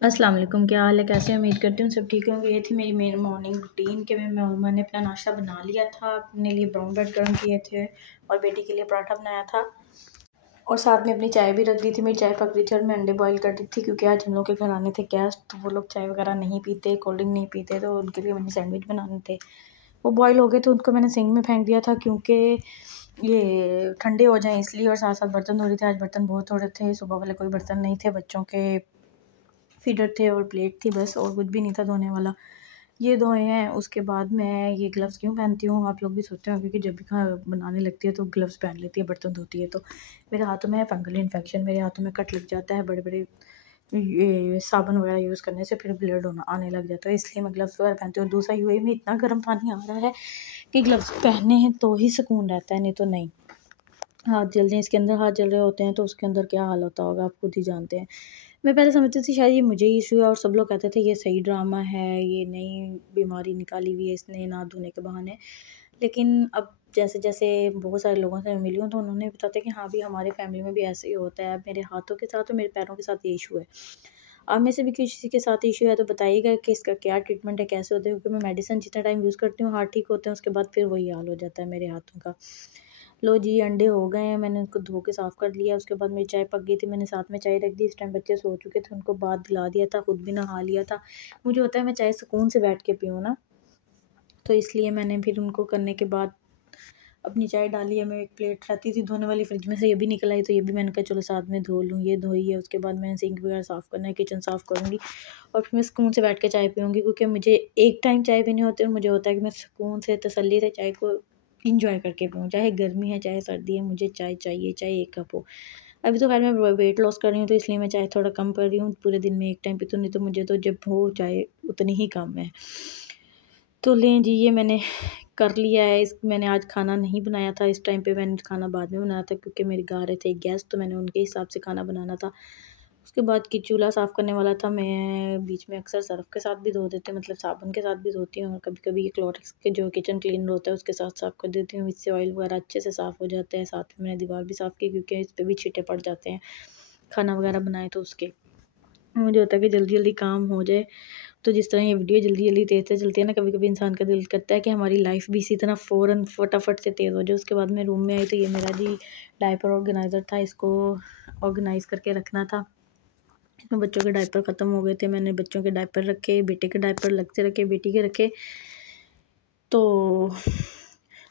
अस्सलाम वालेकुम, क्या हाल है, कैसे हैं? उम्मीद करती हूँ सब ठीक होंगे। ये थी मेरी मेरी मॉर्निंग रूटीन के में मैंने अपना नाश्ता बना लिया था। अपने लिए ब्राउन ब्रेड गर्म किए थे और बेटी के लिए पराठा बनाया था और साथ में अपनी चाय भी रख दी थी। मेरी चाय पक रही थी और मैं अंडे बॉईल कर दी थी क्योंकि आज हम लोग के घर आने थे गेस्ट, तो वो लोग चाय वगैरह नहीं पीते, कोल्ड ड्रिंक नहीं पीते, तो उनके लिए मैंने सैंडविच बनाने थे। वो बॉयल हो गए तो उनको मैंने सिंक में फेंक दिया था क्योंकि ये ठंडे हो जाएँ इसलिए, और साथ साथ बर्तन धो रही थी। आज बर्तन बहुत थोड़े थे, सुबह वाले कोई बर्तन नहीं थे, बच्चों के फीडर थे और प्लेट थी बस, और कुछ भी नहीं था धोने वाला। ये धोए हैं। उसके बाद मैं ये ग्लव्स क्यों पहनती हूँ, आप लोग भी सोचते होंगे कि जब भी खाना बनाने लगती है तो ग्लव्स पहन लेती है, बर्तन धोती है। तो मेरे हाथों में है फंगल इन्फेक्शन, मेरे हाथों में कट लग जाता है, बड़े बड़े ये साबुन वगैरह यूज़ करने से फिर ब्लड होना आने लग जाता है, इसलिए मैं ग्लव्स वगैरह पहनती हूँ। और दूसरा यूएई में इतना गर्म पानी आ रहा है कि ग्लव्स पहनने हैं तो ही सुकून रहता है, नहीं तो नहीं। हाथ जल रहे हैं, इसके अंदर हाथ जल रहे होते हैं तो उसके अंदर क्या हाल होता होगा आप खुद ही जानते हैं। मैं पहले समझती थी शायद ये मुझे ही इशू है, और सब लोग कहते थे ये सही ड्रामा है, ये नई बीमारी निकाली हुई है इसने ना धोने के बहाने। लेकिन अब जैसे जैसे बहुत सारे लोगों से मैं मिली हूँ तो उन्होंने बताते कि हाँ भी हमारे फैमिली में भी ऐसे ही होता है। अब मेरे हाथों के साथ और मेरे पैरों के साथ ये इशू है। आप में से भी किसी के साथ इशू है तो बताइएगा कि इसका क्या ट्रीटमेंट है, कैसे होता है, क्योंकि मैं मेडिसिन जितना टाइम यूज़ करती हूँ हाथ ठीक होते हैं, उसके बाद फिर वही हाल हो जाता है मेरे हाथों का। लो जी, अंडे हो गए हैं, मैंने उनको धो के साफ़ कर लिया। उसके बाद मेरी चाय पक गई थी, मैंने साथ में चाय रख दी। इस टाइम बच्चे सो चुके थे, उनको बाथ दिला दिया था, खुद भी नहा लिया था। मुझे होता है मैं चाय सुकून से बैठ के पीऊँ ना, तो इसलिए मैंने फिर उनको करने के बाद अपनी चाय डाली है। मैं एक प्लेट रहती थी धोने वाली फ्रिज में से, ये भी निकल आई, तो ये भी मैंने कहा चलो साथ में धो लूँ। ये धोई है, उसके बाद मैंने सिंक वगैरह साफ़ करना है, किचन साफ़ करूँगी और फिर मैं सुकून से बैठ के चाय पीऊँगी, क्योंकि मुझे एक टाइम चाय पीनी होती है और मुझे होता है कि मैं सुकून से तसल्ली से चाय को इंजॉय करके पीऊँ। चाहे गर्मी है चाहे सर्दी है, मुझे चाय चाहिए, चाहे एक कप हो। अभी तो खैर मैं वेट लॉस कर रही हूँ तो इसलिए मैं चाय थोड़ा कम कर रही हूँ, पूरे दिन में एक टाइम पीती हूँ, नहीं तो मुझे तो जब हो चाय उतनी ही कम है। तो लें जी, ये मैंने कर लिया है। मैंने आज खाना नहीं बनाया था, इस टाइम पे मैंने खाना बाद में बनाया था क्योंकि मेरे घर आ रहे थे गेस्ट, तो मैंने उनके हिसाब से खाना बनाना था। उसके बाद कि चूल्हा साफ़ करने वाला था, मैं बीच में अक्सर सर्फ़ के साथ भी धो देती हूँ, मतलब साबुन के साथ भी धोती हूँ, और कभी-कभी ये क्लोरेक्स के जो किचन क्लीनर होता है उसके साथ साफ़ कर देती हूँ। इससे ऑयल वगैरह अच्छे से साफ़ हो जाता है। साथ में मैंने दीवार भी साफ़ की क्योंकि इस पे भी छींटे पड़ जाते हैं, खाना वगैरह बनाए तो उसके। मुझे होता है कि जल्दी-जल्दी काम हो जाए। तो जिस तरह ये वीडियो जल्दी-जल्दी तेज़ से चलती है ना, कभी-कभी इंसान का दिल करता है कि हमारी लाइफ़ भी इसी तरह फ़ौरन फटाफट से तेज़ हो जाए। उसके बाद मैं रूम में आई तो ये मेरा जी डायपर ऑर्गेनाइज़र था, इसको ऑर्गेनाइज़ करके रखना था। इसमें बच्चों के डायपर ख़त्म हो गए थे, मैंने बच्चों के डायपर रखे, बेटे के डायपर अलग से रखे, बेटी के रखे। तो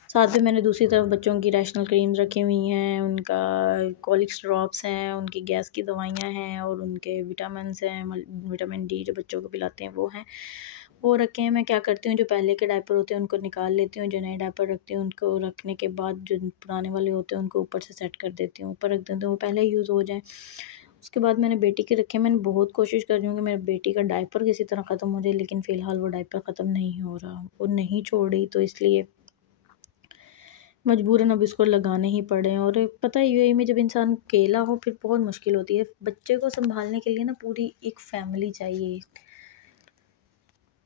साथ में मैंने दूसरी तरफ बच्चों की रैशनल क्रीम्स रखी हुई हैं, उनका कॉलिक्स ड्रॉप्स हैं, उनकी गैस की दवाइयाँ हैं और उनके विटामिन्स हैं, विटामिन डी जो बच्चों को पिलाते हैं वो हैं, वो रखे हैं। मैं क्या करती हूँ, जो पहले के डायपर होते हैं उनको निकाल लेती हूँ, जो नए डायपर रखती हूँ उनको रखने के बाद जो पुराने वाले होते हैं उनको ऊपर से सेट कर देती हूँ, ऊपर रख देती हूँ, वो पहले यूज़ हो जाएँ। उसके बाद मैंने बेटी के रखे। मैंने बहुत कोशिश कर रही हूँ कि मेरे बेटी का डायपर किसी तरह ख़त्म हो जाए, लेकिन फ़िलहाल वो डायपर ख़त्म नहीं हो रहा, वो नहीं छोड़ रही, तो इसलिए मजबूरन अब इसको लगाने ही पड़े हैं। और पता है यूएई में जब इंसान अकेला हो फिर बहुत मुश्किल होती है। बच्चे को सँभालने के लिए ना पूरी एक फैमिली चाहिए।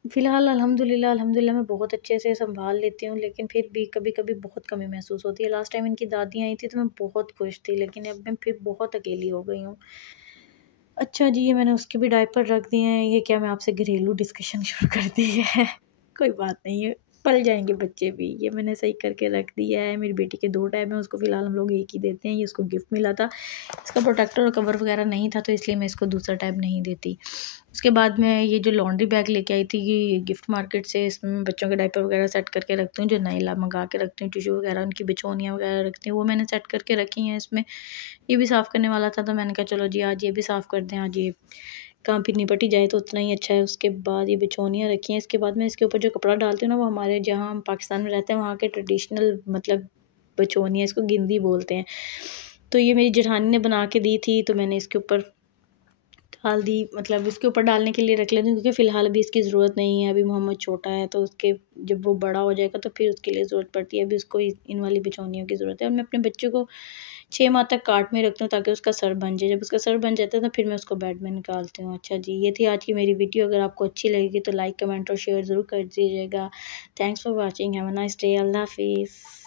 फ़िलहाल अल्हम्दुलिल्लाह मैं बहुत अच्छे से सँभाल लेती हूँ, लेकिन फिर भी कभी-कभी बहुत कमी महसूस होती है। लास्ट टाइम इनकी दादी आई थी तो मैं बहुत खुश थी, लेकिन अब मैं फिर बहुत अकेली हो गई हूँ। अच्छा जी, ये मैंने उसके भी डायपर रख दिए हैं। ये क्या मैं आपसे घरेलू डिस्कशन शुरू कर दी है। कोई बात नहीं है, पल जाएँगे बच्चे भी। ये मैंने सही करके रख दिया है। मेरी बेटी के 2 टैब हैं, उसको फ़िलहाल हम लोग एक ही देते हैं। ये उसको गिफ्ट मिला था। इसका प्रोटेक्टर और कवर वगैरह नहीं था तो इसलिए मैं इसको दूसरा टैब नहीं देती। उसके बाद मैं ये जो लॉन्ड्री बैग लेके आई थी ये गिफ्ट मार्केट से, इसमें मैं बच्चों के डायपर वगैरह सेट करके रखती हूँ, जो नए मँगा के रखती हूँ, टिश्यू वगैरह उनकी बिछौनियाँ वगैरह रखती हूँ, वो मैंने सेट करके रखी हैं इसमें। ये भी साफ़ करने वाला था तो मैंने कहा चलो जी आज ये भी साफ़ कर दें, आज ये काम फिर निपट ही जाए तो उतना ही अच्छा है। उसके बाद ये बिछौनियाँ रखी हैं, इसके बाद मैं इसके ऊपर जो कपड़ा डालती हूँ ना वो हमारे जहाँ हम पाकिस्तान में रहते हैं वहाँ के ट्रेडिशनल मतलब बिछौनियाँ, इसको गिंदी बोलते हैं। तो ये मेरी जेठानी ने बना के दी थी तो मैंने इसके ऊपर डाल दी, मतलब इसके ऊपर डालने के लिए रख लेती हूँ क्योंकि फ़िलहाल अभी इसकी ज़रूरत नहीं है। अभी मोहम्मद छोटा है तो उसके जब वो बड़ा हो जाएगा तो फिर उसके लिए ज़रूरत पड़ती है। अभी उसको इन वाली बिछौनियों की ज़रूरत है। और मैं अपने बच्चे को 6 माह तक कार्ट में रखती हूँ ताकि उसका सर बन जाए। जब उसका सर बन जाता है तो फिर मैं उसको बेड में निकालती हूँ। अच्छा जी, ये थी आज की मेरी वीडियो। अगर आपको अच्छी लगेगी तो लाइक, कमेंट और शेयर ज़रूर कर दीजिएगा। Thanks for watching. Have a nice day. अल्लाह हाफ़िज़।